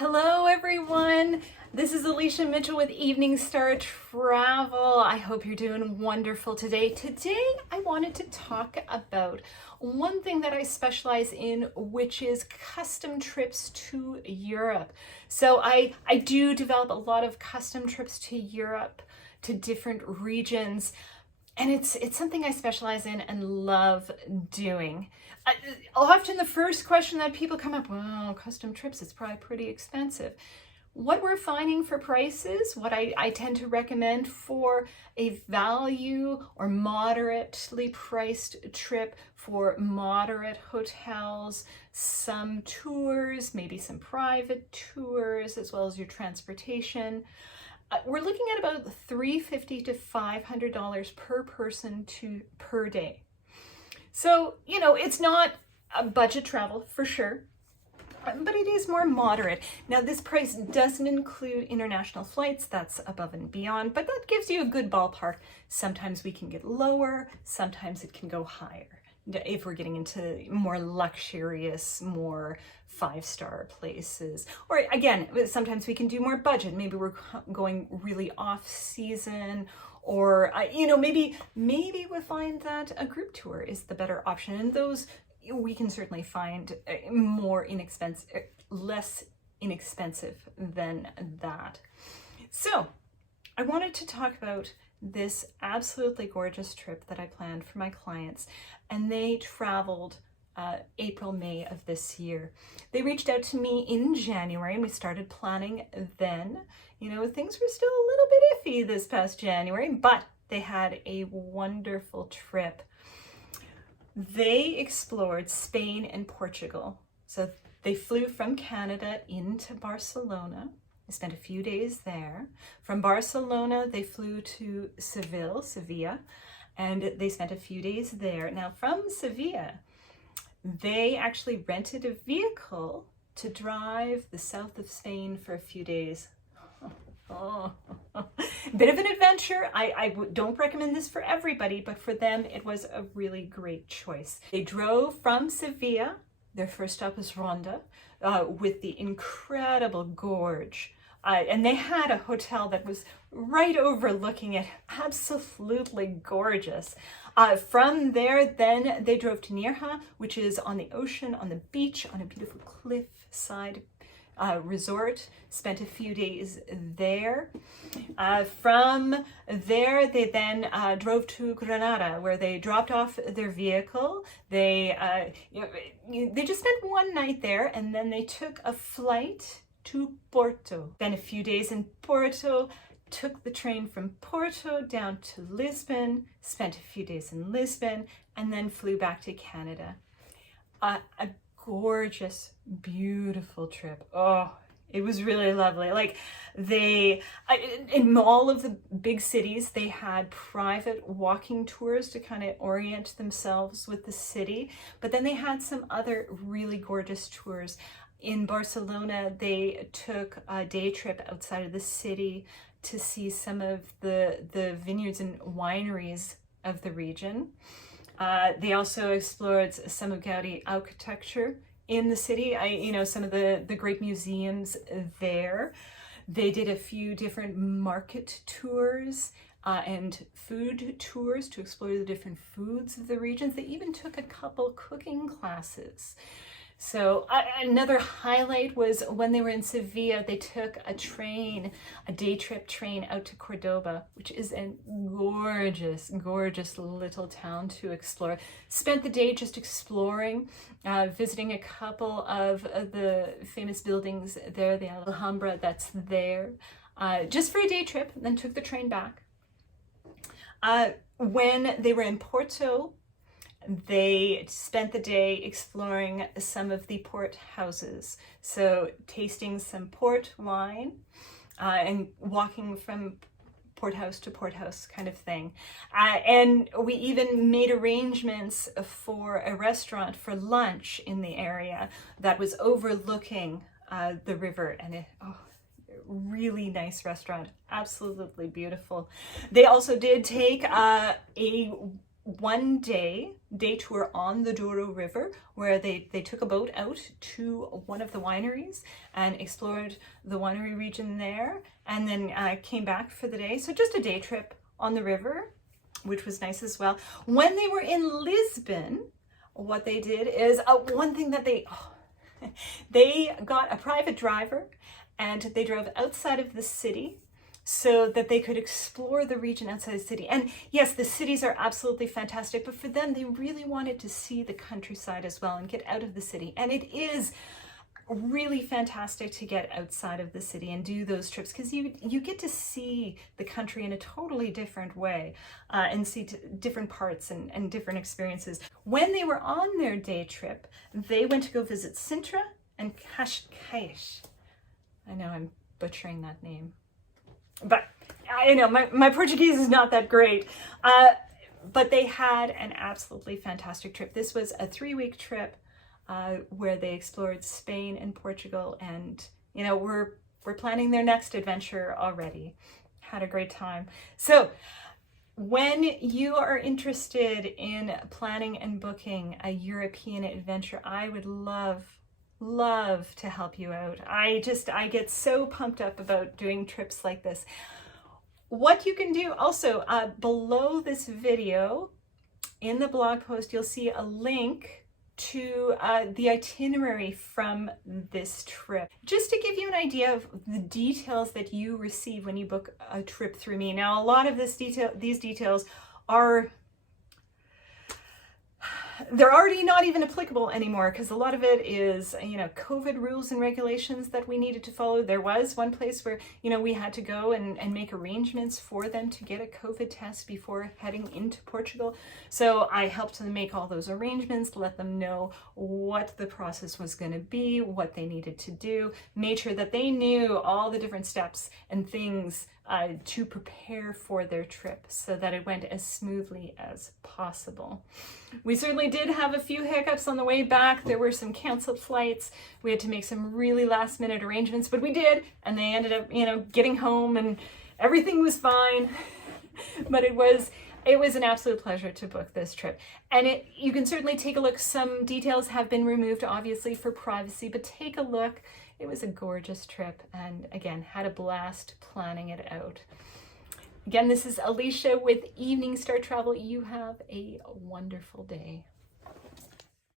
Hello everyone, this is Alicia Mitchell with Evening Star Travel. I hope you're doing wonderful today. Today I wanted to talk about one thing that I specialize in, which is custom trips to Europe. So I do develop a lot of custom trips to Europe, to different regions. And it's something I specialize in and love doing. Often the first question that people come up, well, custom trips, it's probably pretty expensive. What we're finding for prices, what I tend to recommend for a value or moderately priced trip for moderate hotels, some tours, maybe some private tours, as well as your transportation. We're looking at about $350 to $500 per person per day. So, it's not a budget travel for sure, but it is more moderate. Now, this price doesn't include international flights. That's above and beyond, but that gives you a good ballpark. Sometimes we can get lower, sometimes it can go higher if we're getting into more luxurious, more five-star places. Or again, sometimes we can do more budget. Maybe we're going really off season, or maybe we find that a group tour is the better option. And those we can certainly find less inexpensive than that. So I wanted to talk about this absolutely gorgeous trip that I planned for my clients, and they traveled April, May of this year. They reached out to me in January and we started planning then. Things were still a little bit iffy this past January, but they had a wonderful trip. They explored Spain and Portugal. So they flew from Canada into Barcelona. They spent a few days there. From Barcelona, they flew to Sevilla, and they spent a few days there. Now, from Sevilla, they actually rented a vehicle to drive the south of Spain for a few days. Bit of an adventure. I don't recommend this for everybody, but for them, it was a really great choice. They drove from Sevilla. Their first stop was Ronda, with the incredible gorge. And they had a hotel that was right overlooking it, absolutely gorgeous. From there, then they drove to Nerja, which is on the ocean, on the beach, on a beautiful cliffside resort. Spent a few days there. From there, they then drove to Granada, where they dropped off their vehicle. They just spent one night there, and then they took a flight to Porto. Spent a few days in Porto, took the train from Porto down to Lisbon, spent a few days in Lisbon, and then flew back to Canada. A gorgeous, beautiful trip. Oh, it was really lovely. Like in all of the big cities, they had private walking tours to kind of orient themselves with the city. But then they had some other really gorgeous tours. In Barcelona, they took a day trip outside of the city to see some of the vineyards and wineries of the region. They also explored some of Gaudi architecture in the city. Some of the great museums there. They did a few different market tours and food tours to explore the different foods of the regions. They even took a couple cooking classes. So another highlight was when they were in Sevilla, they took a day trip train out to Cordoba, which is a gorgeous, gorgeous little town to explore. Spent the day just exploring, visiting a couple of the famous buildings there, the Alhambra that's there, just for a day trip, then took the train back. When they were in Porto, they spent the day exploring some of the port houses. So tasting some port wine and walking from port house to port house kind of thing. And we even made arrangements for a restaurant for lunch in the area that was overlooking the river. And really nice restaurant, absolutely beautiful. They also did take a one-day day tour on the Douro River, where they took a boat out to one of the wineries and explored the winery region there, and then came back for the day. So just a day trip on the river, which was nice as well. When they were in Lisbon, what they did is one thing that they got a private driver and they drove outside of the city so that they could explore the region outside the city. And yes, the cities are absolutely fantastic, but for them, they really wanted to see the countryside as well and get out of the city. And it is really fantastic to get outside of the city and do those trips, because you get to see the country in a totally different way and see different parts and different experiences. When they were on their day trip, they went to go visit Sintra and Cascais. I know I'm butchering that name, but I know my Portuguese is not that great. But they had an absolutely fantastic trip. This was a 3-week trip where they explored Spain and Portugal, and we're planning their next adventure already. Had a great time. So when you are interested in planning and booking a European adventure, I would love to help you out. I get so pumped up about doing trips like this. What you can do also, below this video in the blog post, you'll see a link to the itinerary from this trip, just to give you an idea of the details that you receive when you book a trip through me. Now, a lot of these details are they're already not even applicable anymore, because a lot of it is, COVID rules and regulations that we needed to follow. There was one place where, we had to go and make arrangements for them to get a COVID test before heading into Portugal. So I helped them make all those arrangements, let them know what the process was going to be, what they needed to do, made sure that they knew all the different steps and things to prepare for their trip so that it went as smoothly as possible. We certainly did have a few hiccups on the way back. There were some canceled flights. We had to make some really last minute arrangements, but we did, and they ended up, getting home and everything was fine. But it was an absolute pleasure to book this trip. And you can certainly take a look. Some details have been removed, obviously, for privacy, but take a look. It was a gorgeous trip, and again, had a blast planning it out. Again, this is Alicia with Evening Star Travel. You have a wonderful day.